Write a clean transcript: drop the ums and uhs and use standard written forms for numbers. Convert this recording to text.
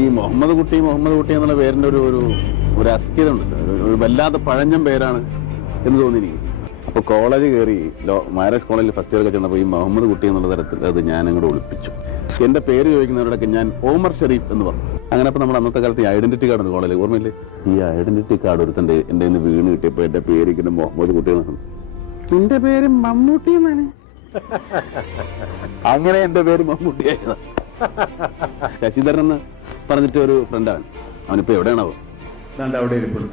ഈ മുഹമ്മദ് കുട്ടി എന്നുള്ള പേരിന്റെ ഒരു അസ്ഥിരത ഉണ്ട്, ഒരു വല്ലാത്ത പഴഞ്ഞം പേരാണ് എന്ന് തോന്നി എനിക്ക്. അപ്പൊ കോളേജ് കയറി മാരേജ് കോളേജിൽ ഫസ്റ്റ് ഇയർ ഒക്കെ ചെന്നപ്പോൾ ഈ മുഹമ്മദ് കുട്ടി എന്നുള്ള തരത്തിൽ അത് ഞാൻ അങ്ങോട്ട് ഒളിപ്പിച്ചു. എന്റെ പേര് ചോദിക്കുന്നവരോടൊക്കെ ഞാൻ ഓമർ ഷെരീഫ് എന്ന് പറഞ്ഞു. അങ്ങനെ അപ്പൊ നമ്മുടെ അന്നത്തെ കാലത്ത് ഈ ഐഡന്റിറ്റി കാർഡ് ഉണ്ട് കോളേജിൽ, ഓർമ്മയില്ലേ? ഈ ഐഡന്റിറ്റി കാർഡ് ഒരുത്തന്റെ എന്റെ നിന്ന് വീണ് കിട്ടിയപ്പോ എന്റെ പേര് ഇങ്ങനെ മുഹമ്മദ് കുട്ടി എന്നാണ്. നിന്റെ പേര് മമ്മൂട്ടി എന്നാണ്. അങ്ങനെ എന്റെ പേര് മമ്മൂട്ടിയായത്. ശശിധരൻ എന്ന് പറഞ്ഞിട്ട് ഒരു ഫ്രണ്ടാണ്, അവനിപ്പോ എവിടെയാണാവോ? അവിടെ ഇരിപ്പുള്ളൂ.